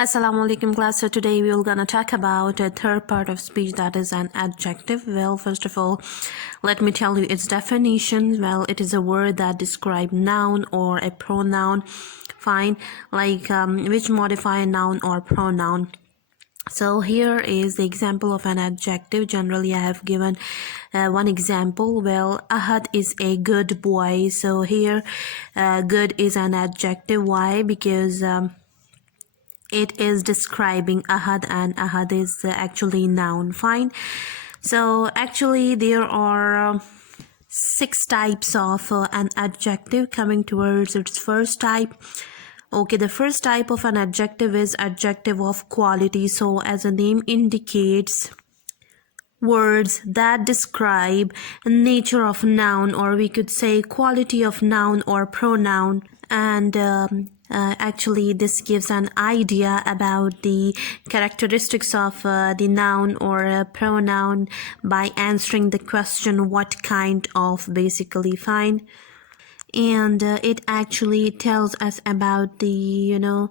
Assalamu alaikum class. So today we are gonna talk about a third part of speech, that is an adjective. Well, first of all, let me tell you its definition. Well, it is a word that describes noun or a pronoun. Fine, like which modify a noun or pronoun. So here is the example of an adjective. Generally, I have given one example. Well, Ahad is a good boy. So here, good is an adjective. Why? Because it is describing Ahad, and Ahad is actually noun. Fine. So actually there are 6 types of an adjective. Coming towards its first type. Okay, the first type of an adjective is adjective of quality. So as the name indicates, words that describe nature of noun, or we could say quality of noun or pronoun. And actually this gives an idea about the characteristics of the noun or pronoun by answering the question what kind of, basically. Fine. And it actually tells us about the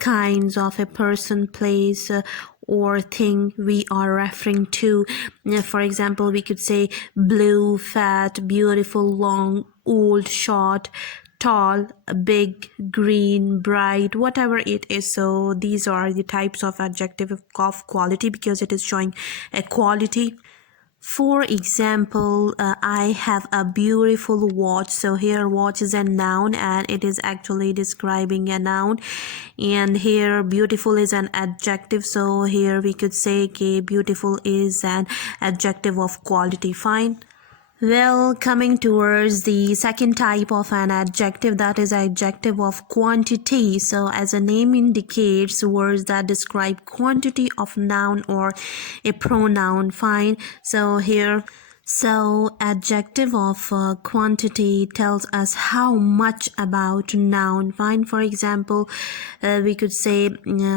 kinds of a person, place, or thing we are referring to. For example, we could say blue, fat, beautiful, long, old, short, tall, big, green, bright, whatever it is. So these are the types of adjective of quality, because it is showing a quality. For example, I have a beautiful watch. So here watch is a noun and it is actually describing a noun. And here beautiful is an adjective. So here we could say okay, beautiful is an adjective of quality. Fine. Well, coming towards the second type of an adjective, that is adjective of quantity. So as a name indicates, words that describe quantity of noun or a pronoun. Fine. So here, adjective of quantity tells us how much about noun. Fine. For example, we could say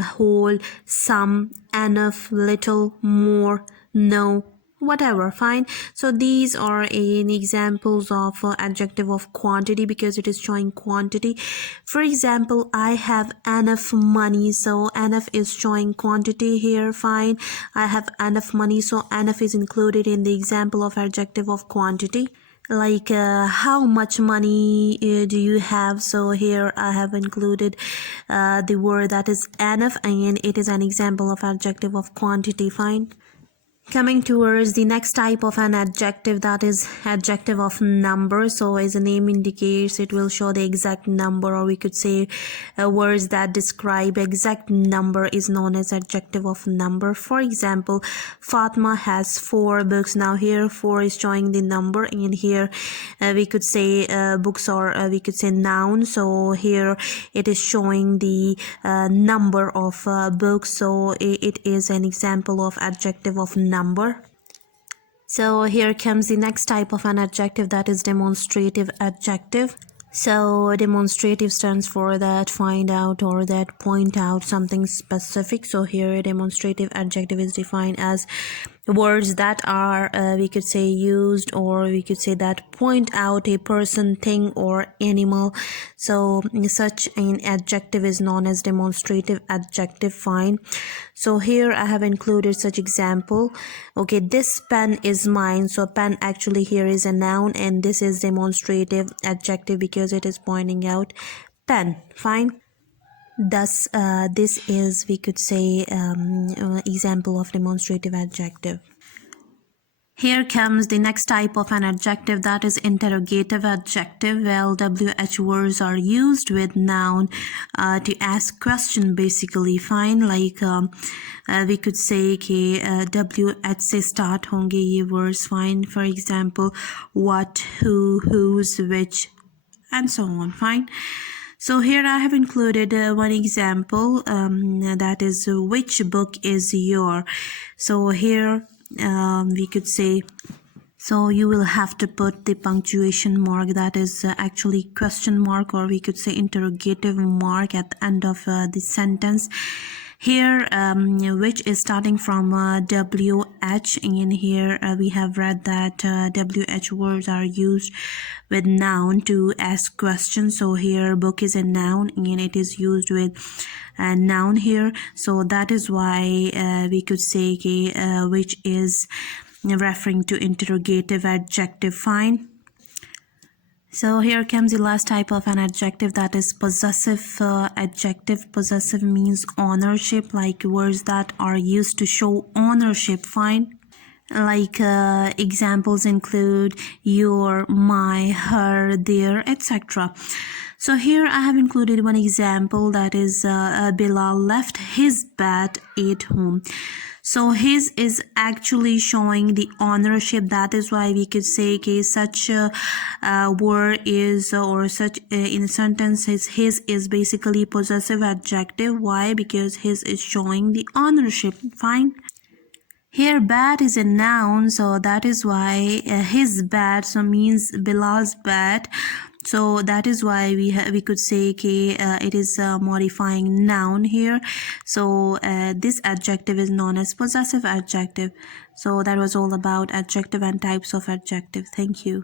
whole, some, enough, little, more, no, whatever. Fine. So these are examples of adjective of quantity, because it is showing quantity. For example, I have enough money. So enough is showing quantity here. Fine. I have enough money. So enough is included in the example of adjective of quantity. Like how much money do you have? So here I have included the word that is enough, and it is an example of adjective of quantity. Fine. Coming towards the next type of an adjective, that is adjective of number. So as the name indicates, it will show the exact number, or we could say words that describe exact number is known as adjective of number. For example, Fatma has 4 books. Now here 4 is showing the number, and here we could say books, or we could say noun. So here it is showing the number of books. So it is an example of adjective of number. So here comes the next type of an adjective, that is demonstrative adjective. So demonstrative stands for that find out or that point out something specific. So here a demonstrative adjective is defined as words that are we could say used, or we could say that point out a person, thing, or animal. So such an adjective is known as demonstrative adjective. Fine. So here I have included such example. Okay, this pen is mine. So pen actually here is a noun, and this is demonstrative adjective because it is pointing out pen. Fine. Thus this is, we could say, example of demonstrative adjective. Here comes the next type of an adjective, that is interrogative adjective. Well, WH words are used with noun to ask question, basically. Fine. Like we could say WH से start होंगे ये words. Fine. For example, what, who, whose, which, and so on. Fine. So here I have included one example, that is which book is your. So here we could say, so you will have to put the punctuation mark, that is actually question mark, or we could say interrogative mark at the end of the sentence. Here which is starting from WH, and here we have read that WH words are used with noun to ask questions. So here book is a noun and it is used with noun here, so that is why we could say which is referring to interrogative adjective. Fine. So here comes the last type of an adjective, that is possessive adjective. Possessive means ownership, like words that are used to show ownership. Fine. Like examples include your, my, her, their, etc. So here I have included one example, that is Bilal left his bat at home. So his is actually showing the ownership. That is why we could say such a word is, or such in a sentence his is basically possessive adjective. Why? Because his is showing the ownership. Fine. Here bat is a noun, so that is why his bat so means Bilal's bat. So that is why we could say it is a modifying noun here. So this adjective is known as possessive adjective. So that was all about adjective and types of adjective. Thank you.